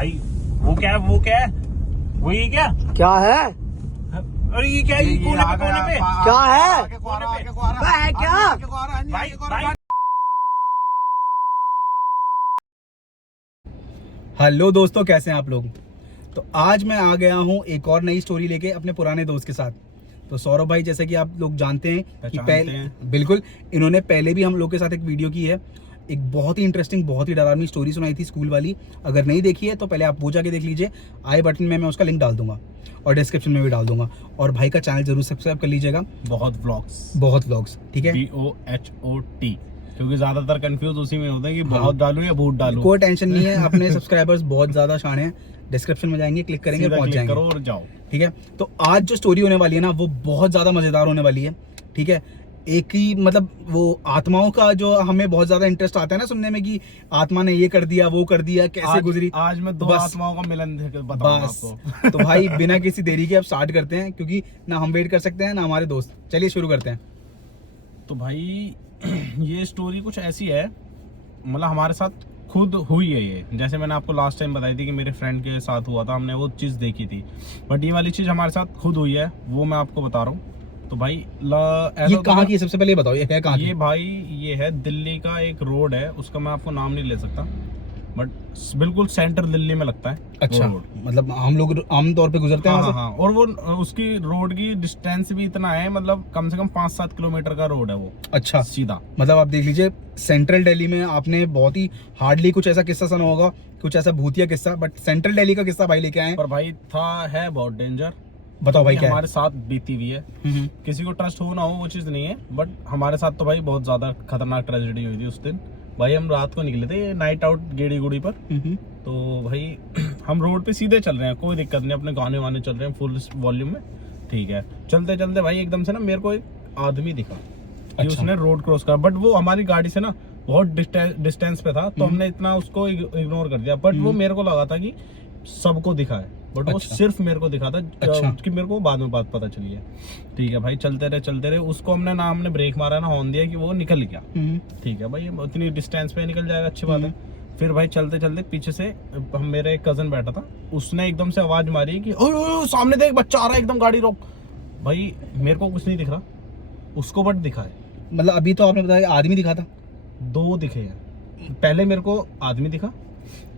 भाई वो क्या है वो ये क्या है अरे ये क्या है ये कोने पे क्या है है क्या भाई भाई हेलो दोस्तों, कैसे हैं आप लोग। तो आज मैं आ गया हूं एक और नई स्टोरी लेके अपने पुराने दोस्त के साथ। तो सौरभ भाई, जैसे कि आप लोग जानते हैं कि बिल्कुल इन्होंने पहले भी हम लोग के साथ एक वीडियो की है। एक बहुत ही इंटरेस्टिंग, बहुत ही डरावनी स्टोरी सुनाई थी स्कूल वाली। अगर नहीं देखी है तो पहले आप वो जाके देख लीजिए। आई बटन में मैं उसका लिंक डाल दूंगा और डिस्क्रिप्शन में भी डाल दूंगा। और भाई का चैनल जरूर सब्सक्राइब कर लीजिएगा। बहुत व्लॉग्स ठीक है, BOHOT, क्योंकि ज्यादातर कंफ्यूज उसी में होते हैं कि बहुत डालूं या भूत डालूं। कोई टेंशन नहीं है, अपने सब्सक्राइबर्स बहुत ज्यादा शाने हैं। डिस्क्रिप्शन में जाएंगे, क्लिक करेंगे, पहुंच जाएंगे। करो और जाओ। ठीक है, तो आज जो स्टोरी होने वाली है ना, वो बहुत ज्यादा मजेदार होने वाली है। ठीक है, एक ही मतलब वो आत्माओं का जो हमें बहुत ज्यादा इंटरेस्ट आता है ना सुनने में, कि आत्मा ने ये कर दिया, वो कर दिया, कैसे गुजरी। आज मैं दो आत्माओं का मिलन बताऊंगा आपको। तो भाई बिना किसी देरी के अब स्टार्ट करते हैं, क्योंकि ना हम वेट कर सकते हैं ना हमारे दोस्त। चलिए शुरू करते हैं। तो भाई ये स्टोरी कुछ ऐसी है, मतलब हमारे साथ खुद हुई है ये। जैसे मैंने आपको लास्ट टाइम बताई थी कि मेरे फ्रेंड के साथ हुआ था, हमने वो चीज़ देखी थी। बट ये वाली चीज़ हमारे साथ खुद हुई है, वो मैं आपको बता रहा हूँ। तो भाई ये कहाँ की, सबसे पहले ये बताओ, ये है कहाँ की? ये भाई ये है दिल्ली का एक रोड है, उसका मैं आपको नाम नहीं ले सकता, बट बिल्कुल सेंटर दिल्ली में लगता है। अच्छा, मतलब हम लोग आमतौर पे गुजरते हैं। हाँ, और वो उसकी रोड की डिस्टेंस भी इतना है, मतलब कम से कम 5-7 किलोमीटर का रोड है वो। अच्छा, सीधा मतलब आप देख लीजिए, सेंट्रल दिल्ली में आपने बहुत ही हार्डली कुछ ऐसा किस्सा सुना होगा, कुछ ऐसा भूतिया किस्सा। बट सेंट्रल दिल्ली का किस्सा भाई लेके आए। पर भाई है बहुत डेंजर। बताओ भाई, क्या हमारे साथ बीती हुई है। किसी को ट्रस्ट हो ना हो वो चीज नहीं है, बट हमारे साथ तो भाई बहुत ज्यादा खतरनाक ट्रेजेडी हुई थी उस दिन। भाई हम रात को निकले थे नाइट आउट गेड़ी गुड़ी पर। तो भाई हम रोड पे सीधे चल रहे हैं, कोई दिक्कत नहीं, अपने गाने वाने चल रहे हैं फुल वॉल्यूम में। ठीक है, चलते चलते भाई एकदम से ना मेरे को एक आदमी दिखा कि उसने रोड क्रॉस करा। बट वो हमारी गाड़ी से ना बहुत डिस्टेंस पे था, तो हमने इतना उसको इग्नोर कर दिया। बट वो मेरे को लगा था कि सबको दिखा है, बट वो सिर्फ मेरे को दिखा था। कि मेरे को बाद में बात पता चली है। ठीक है भाई, चलते रहे उसको हमने ब्रेक मारा ना, हॉर्न दिया कि वो निकल गया। ठीक है भाई, उतनी डिस्टेंस पे निकल जाएगा, अच्छी बात है। फिर भाई चलते चलते पीछे से मेरे एक कजन बैठा था, उसने एकदम से आवाज मारी कि ओ सामने देख, बच्चा आ रहा है, एकदम गाड़ी रोक। भाई मेरे को कुछ नहीं दिख रहा, उसको बट दिखा है। मतलब अभी तो आपने बताया आदमी दिखा था, 2 दिखे हैं। पहले मेरे को आदमी दिखा,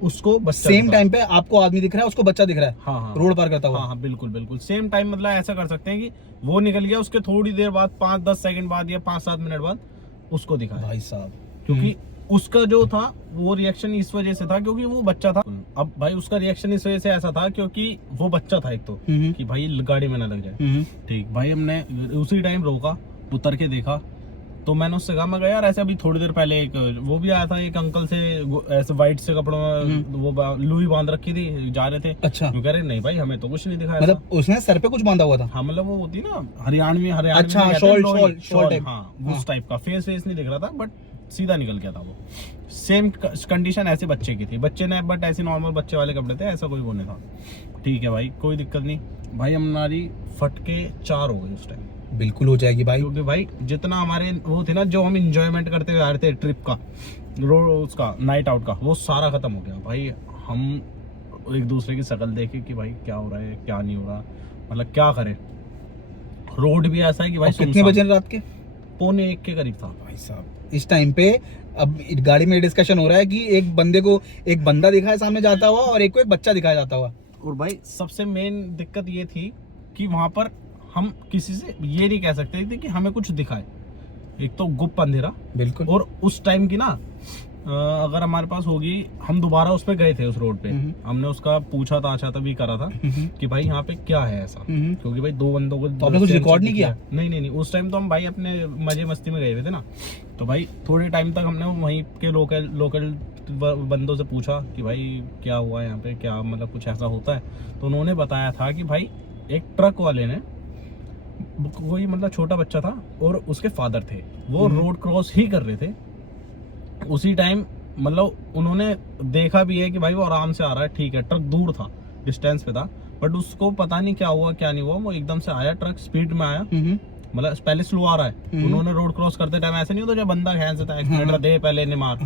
उसको बच्चा सेम टाइम पे आपको आदमी दिख रहा है, उसको बच्चा दिख रहा है। हाँ, रोड पार करता हुआ। हाँ, बिल्कुल सेम टाइम। मतलब ऐसा कर सकते हैं कि वो निकल गया, उसके थोड़ी देर बाद 5-10 सेकंड बाद या 5-7 मिनट बाद उसको दिखा भाई साहब। क्योंकि उसका जो था वो रिएक्शन इस वजह से था क्योंकि वो बच्चा था। अब भाई उसका रिएक्शन इस वजह से ऐसा था क्योंकि वो बच्चा था एक तो, कि भाई गाड़ी में ना लग जाए। ठीक भाई, हमने उसी टाइम रोका, उतर के देखा। तो मैंने उससे कहा, मैं गया यार ऐसे अभी थोड़ी देर पहले एक वो भी आया था, एक अंकल से ऐसे व्हाइट से कपड़ों में वो लुई बांध रखी थी, जा रहे थे। अच्छा, कह रहे नहीं भाई हमें तो कुछ नहीं दिखाया। मतलब उसने सर पे कुछ बांधा हुआ था? हाँ, मतलब वो होती ना हरियाणवी। अच्छा, शॉल टाइप। हाँ, उस टाइप का। फेस नहीं दिख रहा था, बट सीधा निकल गया था वो। सेम कंडीशन ऐसे बच्चे की थी, बच्चे ने बट ऐसे नॉर्मल बच्चे वाले कपड़े थे, ऐसा कोई वो नहीं था। ठीक है भाई, कोई दिक्कत नहीं। भाई हमारी फटके 4 हो गई उस टाइम। बिल्कुल हो जाएगी भाई, क्योंकि भाई जितना हमारे वो थे ना, जो हम इंजॉयमेंट करते हुए आ रहे थे ट्रिप का, रोड उसका नाइट आउट का, वो सारा खत्म हो गया भाई। हम एक दूसरे की शक्ल देखे कि भाई क्या हो रहा है, क्या नहीं हो रहा, मतलब क्या करें। रोड भी ऐसा है कि भाई कितने बजे रात के? 1:45 के करीब था भाई साहब। इस टाइम पे अब गाड़ी में डिस्कशन हो रहा है कि एक बंदे को एक बंदा दिखा है सामने जाता हुआ, और एक को एक बच्चा दिखाया जाता हुआ। और भाई सबसे मेन दिक्कत ये थी कि वहां पर हम किसी से ये नहीं कह सकते थे कि हमें कुछ दिखाए। एक तो गुप्त अंधेरा, बिल्कुल। और उस टाइम की ना अगर हमारे पास होगी, हम दोबारा उस पे गए थे उस रोड पे, हमने उसका पूछा था, अच्छा तभी करा था कि भाई यहाँ पे क्या है ऐसा। क्योंकि भाई 2 बंदों को तो आपने कुछ रिकॉर्ड नहीं किया? नहीं, उस टाइम तो हम भाई अपने मजे मस्ती में गए हुए थे ना। तो भाई थोड़े टाइम तक हमने वहीं के लोकल बंदों से पूछा कि भाई क्या हुआ है यहाँ पे, क्या मतलब कुछ ऐसा होता है। तो उन्होंने बताया था कि भाई एक ट्रक वाले ने, कोई मतलब छोटा बच्चा था और उसके फादर थे, वो रोड क्रॉस ही कर रहे थे उसी टाइम। मतलब उन्होंने देखा भी है कि भाई वो आराम से आ रहा है, ठीक है, ट्रक दूर था, डिस्टेंस पे था, बट उसको पता नहीं क्या हुआ क्या नहीं हुआ, वो एकदम से आया, ट्रक स्पीड में आया मतलब पहले स्लो आ रहा है, उन्होंने रोड क्रॉस करते टाइम ऐसे नहीं होता जब बंदा खैन से था एक्सीलेटर दे पहले ने मार,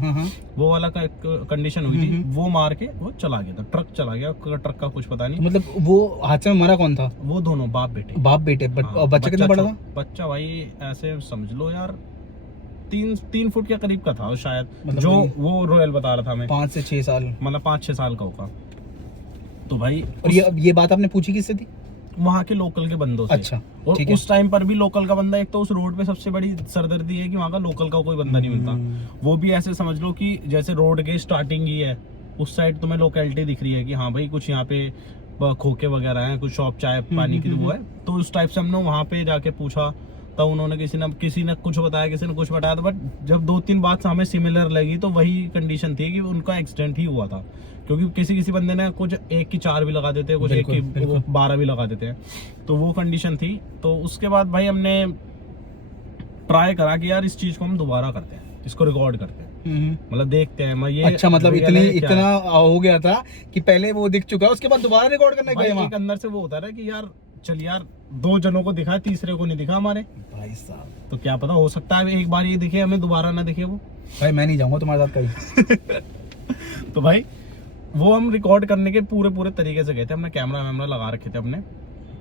वो वाला कंडीशन हुई थी, वो मार के वो चला गया था, ट्रक चला गया, ट्रक का कुछ पता नहीं। मतलब वो हादसे में मरा कौन था? वो दोनों बाप बेटे। बच्चा कितना बड़ा था? बच्चा भाई ऐसे समझ लो यार 3 फुट के करीब का था वो शायद, मतलब जो वो रॉयल बता रहा था मैं, 5 से 6 साल, मतलब 5-6 साल का होगा। तो भाई और ये बात आपने पूछी किससे थी? वहाँ के लोकल के बंदों से। अच्छा, और उस टाइम पर भी लोकल का बंदा, एक तो उस रोड पे सबसे बड़ी सरदर्दी है कि वहाँ का लोकल का कोई बंदा नहीं मिलता। वो भी ऐसे समझ लो कि जैसे रोड के स्टार्टिंग ही है, उस साइड तुम्हें लोकेलिटी दिख रही है कि हाँ भाई कुछ यहाँ पे खोखे वगैरह हैं, कुछ शॉप चाय पानी की वो है। तो उस टाइप से हमने वहाँ पे जाके पूछा, तब उन्होंने किसी ने कुछ बताया, किसी ने कुछ बताया, तो बट जब 2-3 बात हमें सिमिलर लगी तो वही कंडीशन थी कि उनका एक्सीडेंट ही हुआ था। क्योंकि किसी बंदे ने कुछ 1 की 4 भी लगा देते हैं, कुछ 1 की 12 भी लगा देते हैं, तो वो कंडीशन थी। तो उसके बाद भाई हमने ट्राई करा कि यार इस चीज को हम दोबारा करते हैं, इसको रिकॉर्ड करते हैं, मतलब देखते हैं। मैं ये अच्छा, मतलब इतना हो गया था कि पहले वो दिख चुका है, उसके बाद दोबारा रिकॉर्ड करने गए। एक अंदर से वो होता है कि यार चल यार 2 जनों को दिखा, तीसरे को नहीं दिखा हमारे भाई साहब, तो क्या पता, हो सकता है एक बार ये दिखे हमें, दोबारा ना दिखे वो। भाई मैं नहीं जाऊंगा तुम्हारे साथ कभी। तो भाई वो हम रिकॉर्ड करने के पूरे तरीके से गए थे, हमने कैमरा लगा रखे थे अपने,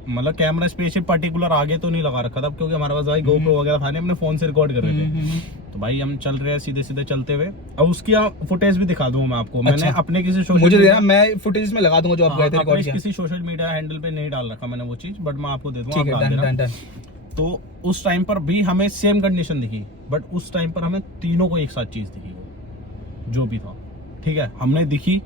मतलब कैमरा स्पेशल पर्टिकुलर आगे तो नहीं लगा रखा था क्योंकि हमारे पास भाई GoPro वगैरह था नहीं, हमने फोन से रिकॉर्ड कर रहे थे। तो भाई हम चल रहे हैं सीधे चलते हुए, अब उसकी फुटेज भी दिखा दूंगा मैं आपको। अच्छा। मैंने अपने किसी सोशल मुझे देना, मैं फुटेज में लगा दूंगा जो आप गए थे रिकॉर्ड किया। किसी सोशल मीडिया हैंडल पे नहीं डाल रखा मैंने वो चीज, बट मैं आपको दे दूंगा। तो उस टाइम पर भी हमें सेम कंडीशन दिखी, बट उस टाइम पर हमें तीनों को एक साथ चीज दिखी, जो भी था, ठीक है, हमने दिखी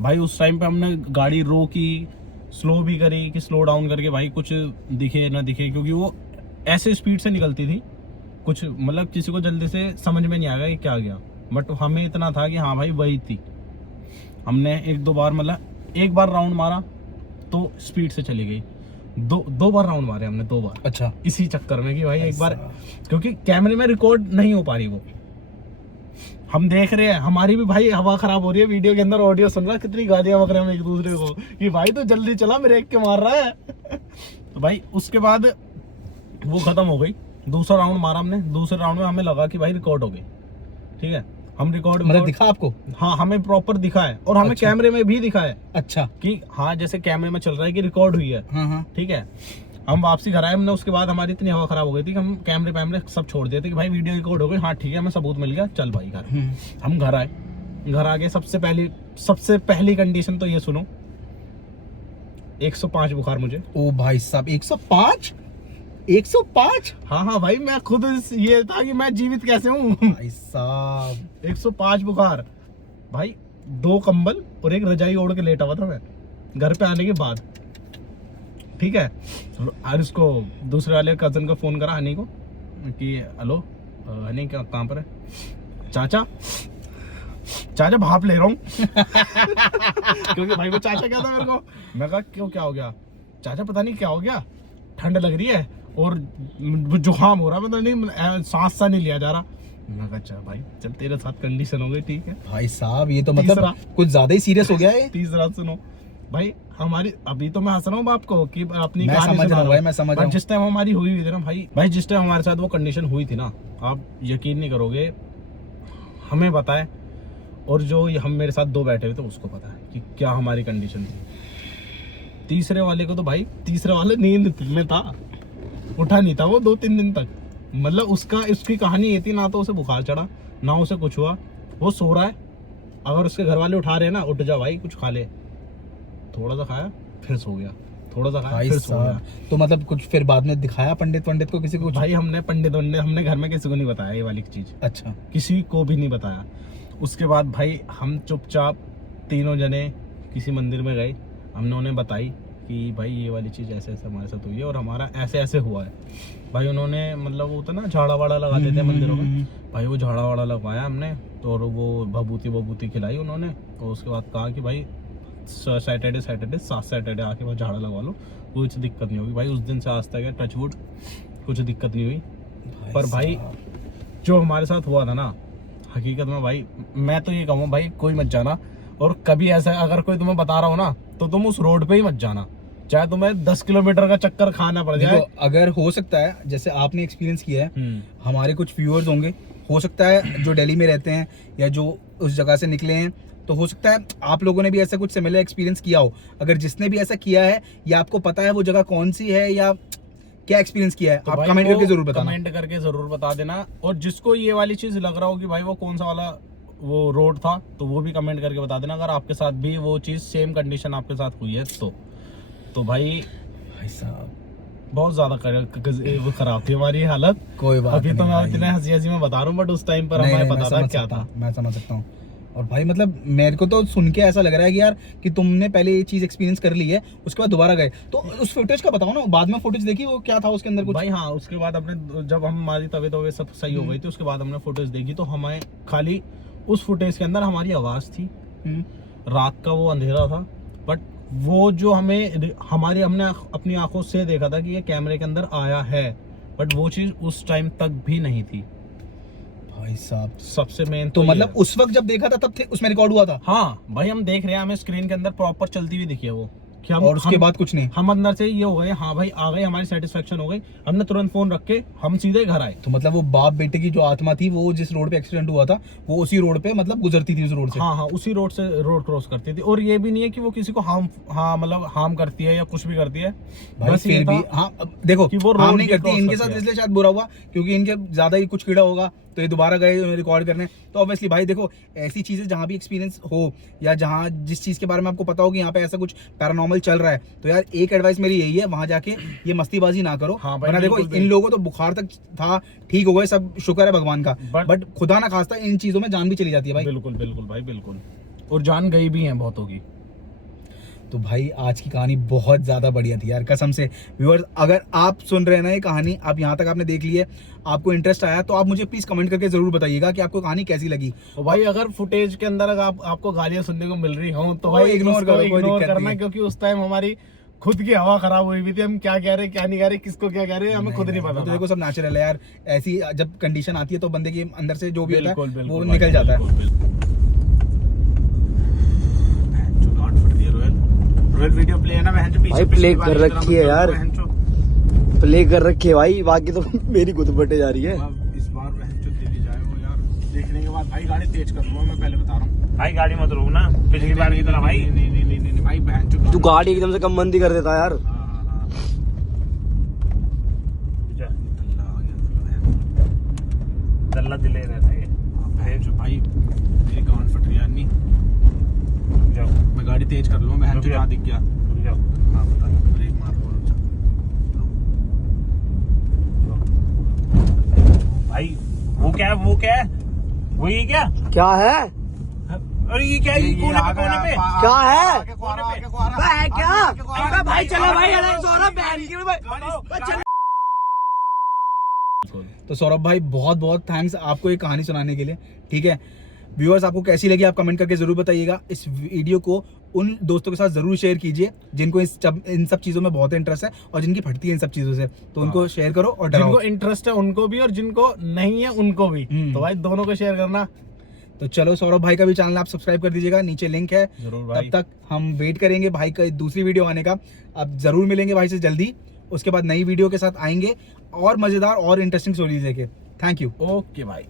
भाई। उस टाइम पे हमने गाड़ी रोकी, स्लो भी करी कि स्लो डाउन करके भाई कुछ दिखे ना दिखे, क्योंकि वो ऐसे स्पीड से निकलती थी, कुछ मतलब किसी को जल्दी से समझ में नहीं आया कि क्या गया, बट हमें इतना था कि हाँ भाई वही थी। हमने 1-2 बार, मतलब एक बार राउंड मारा तो स्पीड से चली गई, दो बार राउंड मारे हमने, 2 बार। अच्छा, इसी चक्कर में कि भाई एक बार, क्योंकि कैमरे में रिकॉर्ड नहीं हो पा रही वो, हम देख रहे हैं, हमारी भी भाई हवा खराब हो रही है, वीडियो के अंदर ऑडियो सुन रहा है, कितनी गालियां बक रहे हैं हम एक दूसरे को कि भाई तो जल्दी चला, ब्रेक के मार रहा है। तो भाई उसके बाद वो खत्म हो गई, दूसरा राउंड मारा हमने, दूसरे राउंड में हमें लगा कि भाई रिकॉर्ड हो गई, ठीक है, हम रिकॉर्ड मतलब दिखा आपको? हाँ, हमें प्रॉपर दिखा है, और हमें कैमरे में भी दिखा है। अच्छा, कि हाँ जैसे कैमरे में चल रहा है कि रिकॉर्ड हुई है, ठीक है। हम वापसी घर आए, हमने उसके बाद हमारी इतनी हवा खराब हो गई थी कि हम कैमरे सब छोड़ दिए थे कि भाई वीडियो रिकॉर्ड हो गई, हाँ ठीक है, हमें सबूत मिल गया, चल भाई घर। हम घर आए, घर आके सबसे पहली कंडीशन तो ये सुनो, 105 बुखार मुझे। ओ भाई साहब, 105? 105? हाँ भाई, मैं खुद ये था कि मैं जीवित कैसे हूँ भाई साहब। 105 बुखार भाई, 2 कंबल और एक रजाई ओढ़ के लेटा हुआ था मैं घर पे आने के बाद, ठीक है। और उसको दूसरे वाले कजन को फोन करा, हनी को, कि हेलो हनी कहाँ पर है? चाचा भाप ले रहा हूँ क्योंकि भाई वो चाचा क्या था मेरे को, मैं कहा क्यों, क्या हो गया? चाचा पता नहीं क्या हो गया, ठंड लग रही है और जुकाम हो रहा है, पता नहीं सांस सा नहीं लिया जा रहा। मैं कहा अच्छा भाई चल, तेरे साथ कंडीशन हो गई, ठीक है। भाई साहब ये तो मतलब कुछ ज्यादा ही सीरियस हो गया है। तीसरा सुनो भाई, हमारी अभी तो मैं हंस रहा हूँ बाप को कि अपनी मैं समझ रहा हूँ भाई, मैं समझ रहा हूँ। जिस टाइम हमारी हुई थी ना भाई जिस टाइम हमारे साथ वो कंडीशन हुई थी ना, आप यकीन नहीं करोगे, हमें पता है, और जो हम मेरे साथ 2 बैठे हुए थे उसको पता है कि क्या हमारी कंडीशन थी। तीसरे वाले को तो भाई, तीसरे वाले नींद में था, उठा नहीं था वो 2-3 दिन तक, मतलब उसकी कहानी ये थी, ना तो उसे बुखार चढ़ा, ना उसे कुछ हुआ, वो सो रहा है, अगर उसके घर वाले उठा रहे हैं ना, उठ जा भाई कुछ खा ले, थोड़ा सा खाया फिर सो गया, थोड़ा सा खाया फिर सो गया। तो मतलब कुछ फिर बाद में दिखाया पंडित को किसी को? भाई हमने हमने घर में किसी को नहीं बताया ये वाली चीज। अच्छा, किसी को भी नहीं बताया। उसके बाद भाई हम चुपचाप तीनों जने किसी मंदिर में गए, हमने उन्हें बताई कि भाई ये वाली चीज़ ऐसे ऐसे हमारे साथ हुई है और हमारा ऐसे ऐसे हुआ है। भाई उन्होंने मतलब वो तो ना झाड़ा वाड़ा लगाते थे मंदिरों में, भाई वो झाड़ा वाड़ा लगवाया हमने, तो वो भभूति खिलाई उन्होंने, तो उसके बाद कहा कि भाई सैटरडे 7 सैटरडे आके वो झाड़ा लगवा लो, कुछ दिक्कत नहीं होगी। भाई उस दिन से आज तक है, टच वुड, कुछ दिक्कत नहीं हुई। पर भाई जो हमारे साथ हुआ था ना, हकीकत में भाई मैं तो ये कहूँ भाई कोई मत जाना, और कभी ऐसा अगर कोई तुम्हें बता रहा हो ना तो तुम उस रोड पे ही मत जाना, चाहे तुम्हें 10 किलोमीटर का चक्कर खाना पड़ जाए। देखो अगर हो सकता है जैसे आपने एक्सपीरियंस किया है, हमारे कुछ व्यूअर्स होंगे, हो सकता है जो दिल्ली में रहते हैं या जो उस जगह से निकले हैं, तो हो सकता है आप लोगों ने भी ऐसा कुछ सिमिलर एक्सपीरियंस किया हो। अगर जिसने भी ऐसा किया है या आपको पता है वो जगह कौन सी है या क्या एक्सपीरियंस किया है, तो आप कमेंट करके जरूर बताना। कमेंट करके जरूर बता देना। और जिसको ये वाली चीज लग रहा हो कि भाई वो कौन सा वाला वो रोड था, तो वो भी कमेंट करके बता देना। अगर आपके साथ भी वो चीज सेम कंडीशन आपके साथ हुई है तो भाई साहब बहुत ज्यादा वो खराब थी हमारी हालत। कोई बात अभी तो नहीं मैं भाई। इतने हंसी में बता रहा हूँ, बट उस टाइम पर नहीं, हमें नहीं, पता था क्या था। मैं समझ सकता हूँ। और भाई मतलब मेरे को तो सुन के ऐसा लग रहा है कि यार कि तुमने पहले ये चीज एक्सपीरियंस कर ली है, उसके बाद दोबारा गए, तो उस फुटेज का बताओ ना, बाद में फुटेज देखी वो क्या था उसके अंदर कुछ? भाई हाँ, उसके बाद अपने जब हमारी तबीयत वबीयत सब सही हो गई थी, उसके बाद हमने फुटेज देखी, तो हमें खाली उस फुटेज के अंदर हमारी आवाज थी, रात का वो अंधेरा था, बट वो जो हमने अपनी आंखों से देखा था कि ये कैमरे के अंदर आया है, बट वो चीज उस टाइम तक भी नहीं थी भाई साहब। सबसे मेन तो मतलब उस वक्त जब देखा था तब उसमें रिकॉर्ड हुआ था? हाँ भाई, हम देख रहे हैं, हमें स्क्रीन के अंदर प्रॉपर चलती हुई दिखी है वो कि और उसके बाद कुछ नहीं? हम अंदर से ये हो गए, हाँ भाई आ गए, हमारी सेटिस्फेक्शन हो गई, हमने तुरंत फोन रख के हम सीधे घर आए। तो मतलब वो बाप बेटे की जो आत्मा थी वो जिस रोड पे एक्सीडेंट हुआ था वो उसी रोड पे मतलब गुजरती थी उस रोड से? हाँ, उसी रोड से रोड क्रॉस करती थी। और ये भी नहीं है कि वो किसी को हार्म करती है या कुछ भी करती है, बस फिर भी हाँ देखो कि वो हार्म रोड नहीं करती, इनके साथ इसलिए शायद बुरा हुआ क्योंकि इनके ज्यादा ही कुछ कीड़ा होगा तो ये दोबारा गए रिकॉर्ड करने। तो ऑब्वियसली भाई देखो ऐसी चीजें जहां भी एक्सपीरियंस हो या जहां जिस चीज के बारे में आपको पता हो कि यहाँ पे ऐसा कुछ पैरानॉर्मल चल रहा है, तो यार एक एडवाइस मेरी यही है, वहां जाके ये मस्तीबाजी ना करो। हाँ वरना देखो इन लोगों को तो बुखार तक था, ठीक हो गए, सब शुक्र है भगवान का, बट खुदा ना खास्ता इन चीजों में जान भी चली जाती है भाई। बिल्कुल भाई बिल्कुल, और जान गई भी है बहुतों की। तो भाई आज की कहानी बहुत ज्यादा बढ़िया थी यार, कसम से। व्यूअर्स अगर आप सुन रहे हैं ना ये कहानी, आप यहाँ तक आपने देख ली है, आपको इंटरेस्ट आया, तो आप मुझे प्लीज कमेंट करके जरूर बताइएगा कि आपको कहानी कैसी लगी। तो भाई अगर फुटेज के अंदर अगर आपको गालियां सुनने को मिल रही हो तो भाई इग्नोर करना, क्योंकि उस टाइम हमारी खुद की हवा खराब हुई भी थी, हम क्या कह रहे हैं क्या नहीं कह रहे, किसको क्या कह रहे हैं हमें खुद नहीं पता। तो देखो सब नेचुरल है यार, ऐसी जब कंडीशन आती है तो बंदे के अंदर से जो भी होता है वो निकल जाता है। वीडियो प्ले है ना भाई, प्ले कर रखी है यार, प्ले कर रखी है भाई, बाकी तो मेरी खुद बटे जा रही है। इस बार दिल्ली जाए वो यार, देखने के बाद भाई गाड़ी तेज कर लूंगा, मैं पहले बता रहा हूँ भाई, गाड़ी मत रोकना पिछली बार की तरह भाई। नहीं भाई बहन तू गाड़ी एकदम से कम मंदी कर देता यार। दल्ला दिले रहता है भाई, मेरी गांड फट रही है अन्नी। मैं गाड़ी तेज कर लूँ, बहन क्या दिख गया। हाँ बता, ब्रेक मार भाई। वो क्या है वो ये क्या है? अरे ये क्या है, कोने पे क्या है क्या? भाई चलो भाई, तो सौरभ भाई बहुत बहुत थैंक्स आपको ये कहानी सुनाने के लिए, ठीक है। व्यूअर्स आपको कैसी लगी आप कमेंट करके जरूर बताइएगा। इस वीडियो को उन दोस्तों के साथ जरूर शेयर कीजिए जिनको इन सब चीजों में बहुत इंटरेस्ट है और जिनकी फटती है इन सब चीजों से, तो उनको शेयर करो। और जिनको इंटरेस्ट है उनको भी और जिनको नहीं है उनको भी, तो भाई दोनों को शेयर करना। तो चलो सौरभ भाई का भी चैनल आप सब्सक्राइब कर दीजिएगा, नीचे लिंक है जरूर भाई। तब तक हम वेट करेंगे भाई का दूसरी वीडियो आने का। अब जरूर मिलेंगे भाई से जल्दी, उसके बाद नई वीडियो के साथ आएंगे और मजेदार और इंटरेस्टिंग स्टोरीज लेके। Thank you. ओके भाई।